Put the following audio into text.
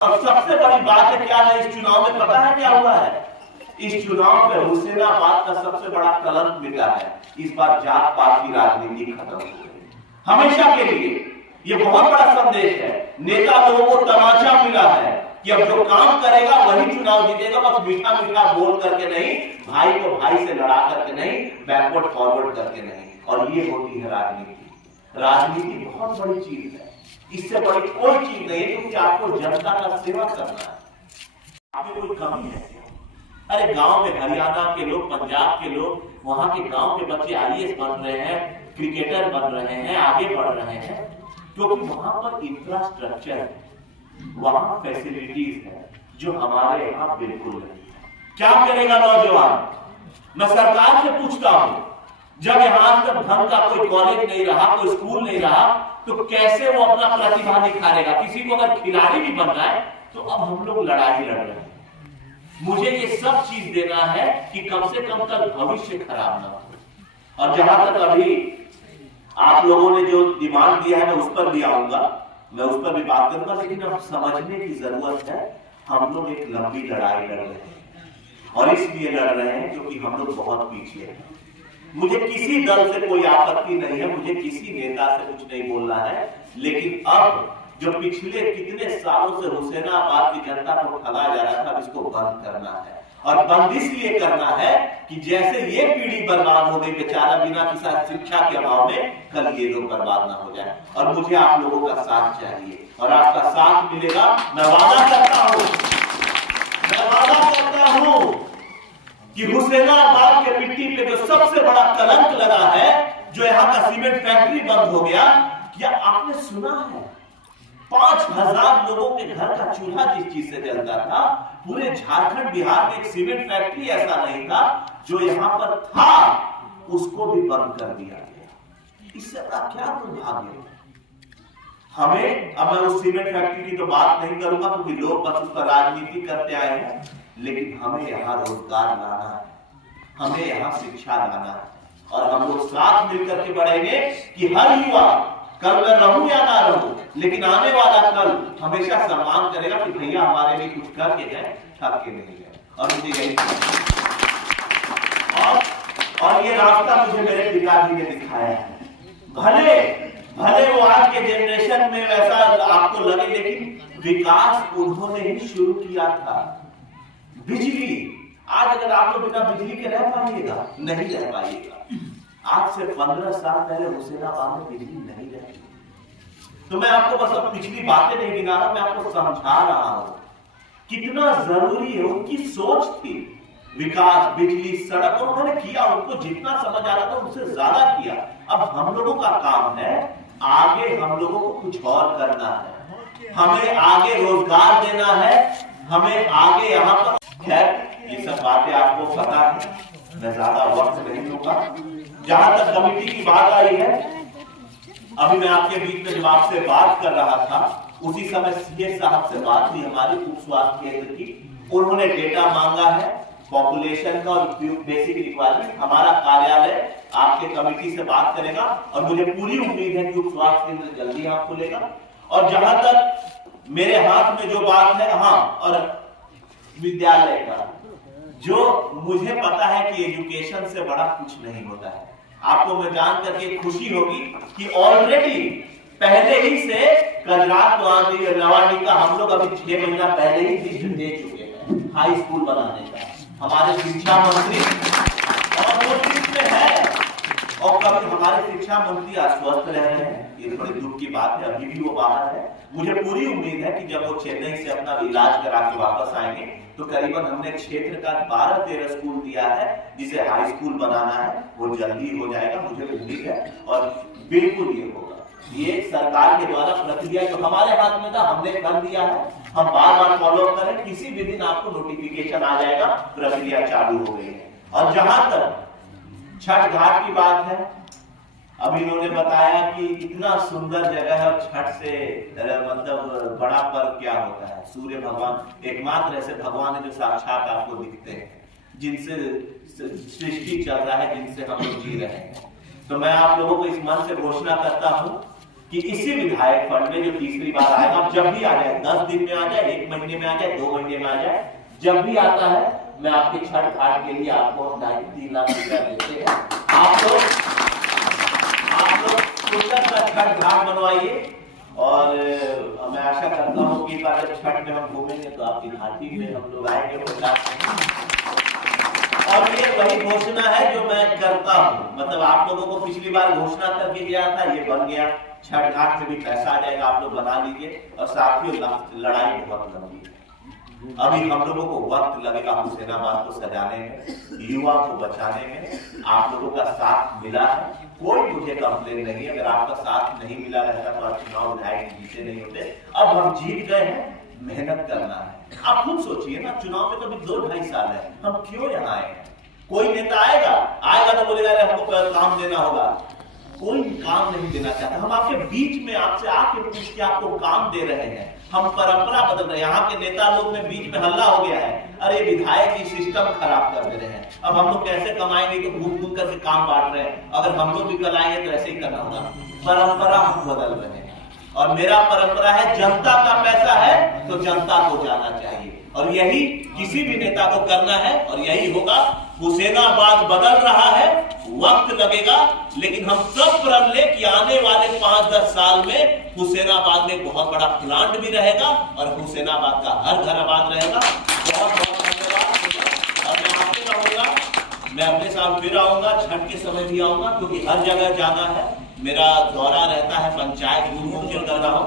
और सबसे बड़ी बात है क्या है इस चुनाव में, पता है क्या हुआ है? इस चुनाव में हुसैनाबाद का सबसे बड़ा कलंक मिटा है। इस बार जात पात की राजनीति खत्म हो गई हमेशा के लिए। ये बहुत बड़ा संदेश है। नेता लोगों को तमाचा मिला है कि अब जो काम करेगा वही चुनाव जीतेगा। बस मीठा मीठा बोल करके नहीं, भाई को भाई से लड़ा करके नहीं, बैकवर्ड फॉरवर्ड करके नहीं। और ये होती है राजनीति। राजनीति बहुत बड़ी चीज है, इससे बड़ी कोई चीज नहीं है, क्योंकि आपको जनता का सेवा करना है। आपको कोई कमी है? अरे गांव में हरियाणा के लोग, पंजाब के लोग, वहां के गांव के बच्चे आईएएस बन रहे हैं, क्रिकेटर बन रहे हैं, आगे बढ़ रहे हैं, क्योंकि वहां पर इंफ्रास्ट्रक्चर है, वहां फैसिलिटीज है जो हमारे यहां बिल्कुल नहीं। क्या करेगा नौजवान? मैं सरकार से पूछता हूं, जब यहां तक ढंग का कोई कॉलेज नहीं रहा, कोई स्कूल नहीं रहा, तो कैसे वो अपना प्रतिभा निखारेगा? किसी को अगर खिलाड़ी भी बनना है तो अब हम लोग लड़ाई लड़ रहे हैं। मुझे ये सब चीज देना है कि कम से कम तक भविष्य खराब ना हो। और जहां तक अभी आप लोगों ने जो डिमांड दिया है मैं उस पर भी आऊंगा, मैं उस पर भी बात करूंगा, लेकिन अब समझने की जरूरत है हम लोग एक लंबी लड़ाई लड़ रहे हैं। और इसलिए लड़ रहे हैं क्योंकि हम लोग बहुत पीछे हैं। मुझे किसी दल से कोई आपत्ति नहीं है, मुझे किसी नेता से कुछ नहीं बोलना है, लेकिन अब जो पिछले कितने सालों से हुसैनाबाद की जनता को ठगा जा रहा था, इसको बंद करना है। और बंद इसलिए करना है कि जैसे ये पीढ़ी बर्बाद हो गई बेचारा बिना किसी शिक्षा के अभाव में, कल ये लोग बर्बाद ना हो जाए। और मुझे आप लोगों का साथ चाहिए और आपका साथ मिलेगा। मैं वादा करता हूं कि हुसैनाबाद के मिट्टी पे जो सबसे बड़ा कलंक लगा है, जो यहाँ का सीमेंट फैक्ट्री बंद हो गया, क्या आपने सुना है? 5000 लोगों के घर का चूल्हा जिस चीज से जलता था, पूरे झारखंड बिहार में एक सीमेंट फैक्ट्री ऐसा नहीं था जो यहाँ पर था, उसको भी बंद कर दिया गया। इससे बड़ा क्या दुर्भाग्य हमें। अब मैं उस सीमेंट फैक्ट्री की तो बात नहीं करूंगा क्योंकि लोग बस उस पर राजनीति करते आए हैं, लेकिन हमें यहाँ रोजगार लाना है, हमें यहाँ शिक्षा लाना है। और हम लोग साथ मिलकर के बढ़ेंगे कि हर युवा, कल मैं रहूं या ना रहूं, लेकिन आने वाला कल हमेशा सम्मान करेगा कि भैया हमारे लिए कुछ करके गए, ठग के नहीं गए। और मुझे यही और ये रास्ता मुझे मेरे पिताजी ने दिखाया है। भले वो आज के जनरेशन में वैसा आपको लगे, लेकिन विकास उन्होंने ही शुरू किया था। बिजली, आज अगर आप लोग बिना बिजली के रह पाइएगा? नहीं रह पाइएगा। आज से 15 साल पहले हुसैनाबाद में बिजली नहीं रहती। तो मैं आपको बस अब पिछली बातें नहीं गिना रहा, मैं आपको समझा रहा हूं कितना जरूरी है। उनकी सोच थी विकास, बिजली, सड़क, और उन्होंने किया। उनको जितना समझ आ रहा था उनसे ज्यादा किया। अब हम लोगों का काम है, आगे हम लोगों को कुछ और करना है, हमें आगे रोजगार देना है, हमें आगे यहाँ पर। खैर ये सब बातें आपको पता है, मैं ज्यादा वक्त नहीं लूंगा। जहां तक कमेटी की बात आई है, अभी मैं आपके बीच में जब आपसे बात कर रहा था, उसी समय सीएस साहब से बात हुई हमारी उप स्वास्थ्य केंद्र की। उन्होंने डेटा मांगा है पॉपुलेशन का और बेसिक रिक्वायरमेंट। हमारा कार्यालय आपके कमेटी से बात करेगा और मुझे पूरी उम्मीद है कि उप स्वास्थ्य केंद्र जल्दी यहाँ खुलेगा। और जहां तक मेरे हाथ में जो बात है, हाँ, और विद्यालय का, जो मुझे पता है कि एजुकेशन से बड़ा कुछ नहीं होता है। आपको मैं जान करके खुशी होगी कि ऑलरेडी पहले ही से गुजरात नवाडी का हम लोग अभी 6 महीना पहले ही डिसीजन दे चुके हैं हाई स्कूल बनाने का। हमारे शिक्षा मंत्री और वो लिस्ट में है, और कभी हमारे शिक्षा मंत्री आश्वस्त रह रहे हैं। ये बड़ी दुख की बात है, अभी भी वो बाहर है। मुझे पूरी उम्मीद है कि जब वो चेन्नई से अपना इलाज करा के वापस आएंगे तो करीबन हमने क्षेत्र का 12-13 स्कूल दिया है जिसे हाई स्कूल बनाना है, वो जल्दी हो जाएगा, मुझे उम्मीद है। और बिल्कुल ये होगा, ये सरकार के द्वारा प्रक्रिया जो हमारे हाथ में था हमने कर दिया है, हम बार बार फॉलो करें, किसी भी दिन आपको नोटिफिकेशन आ जाएगा, प्रक्रिया चालू हो गई है। और जहां तक छठ घाट की बात है, अभी इन्होंने बताया कि इतना सुंदर जगह है और छठ से मतलब बड़ा पर्व क्या होता है। सूर्य भगवान एकमात्र ऐसे भगवान है जो साक्षात आपको दिखते हैं, जिनसे सृष्टि चल रहा है, जिनसे हम लोग जी रहे हैं। तो मैं आप लोगों को इस मन से घोषणा करता हूं कि इसी विधायक फंड में जो तीसरी बार आएगा, अब जब भी आ जाए, 10 दिन में आ जाए, 1 महीने में आ जाए, 2 महीने में आ जाए, जब भी आता है मैं आपके छठ घाट के लिए आपको 3 लाख रुपया देते हैं। आप लोग सुंदर सा छठ घाट बनवाइए और मैं आशा करता हूँ कि अगर छठ में हम घूमेंगे तो आपकी घाटी में हम लोग आएंगे। और ये वही घोषणा है जो मैं करता हूँ, मतलब आप लोगों को पिछली बार घोषणा करके गया था, ये बन गया। छठ घाट से भी पैसा आ जाएगा, आप लोग बना लीजिए। और साथियों, लड़ाई बहुत लंबी है, अभी हम लोगों को वक्त लगेगा हुसैनाबाद को सजाने में, युवा को बचाने में। आप लोगों का साथ मिला है, कोई मुझे कंप्लेन नहीं है। अगर आपका साथ नहीं मिला रहता तो आप चुनाव विधायक जीते नहीं होते। अब हम जीत गए हैं, मेहनत करना है। आप खुद सोचिए ना, चुनाव में तो अभी 2-2.5 साल है, हम क्यों यहाँ आए हैं? कोई नेता आएगा तो बोलेगा हमको काम देना होगा। कोई काम नहीं देना चाहता। हम आपके बीच में आपसे आके पूछ के आपको काम दे रहे हैं। हम परंपरा बदल रहे हैं। यहाँ के नेता लोग में बीच में हल्ला हो गया है, अरे विधायक की सिस्टम खराब कर दे रहे हैं, अब हम लोग कैसे कमाएंगे, तो घूम घूम करके काम बांट रहे हैं। अगर हम लोग भी कल आएंगे तो ऐसे ही करना होगा। परंपरा हम बदल रहे हैं और मेरा परंपरा है, जनता का पैसा है तो जनता को जाना चाहिए और यही किसी भी नेता को करना है और यही होगा। हुसैनाबाद बदल रहा है, वक्त लगेगा, लेकिन हम सब प्रण ले कि आने वाले 5-10 साल में हुसैनाबाद में बहुत बड़ा प्लांट भी रहेगा और हुसैनाबाद का हर घर आबाद रहेगा। बहुत बहुत धन्यवाद। और मैं आपसे कहूंगा, मैं अपने साथ फिर आऊंगा, छठ के समय भी आऊंगा, क्योंकि हर जगह जाना है। मेरा दौरा रहता है, पंचायत घूम घूम के कर रहा हूँ।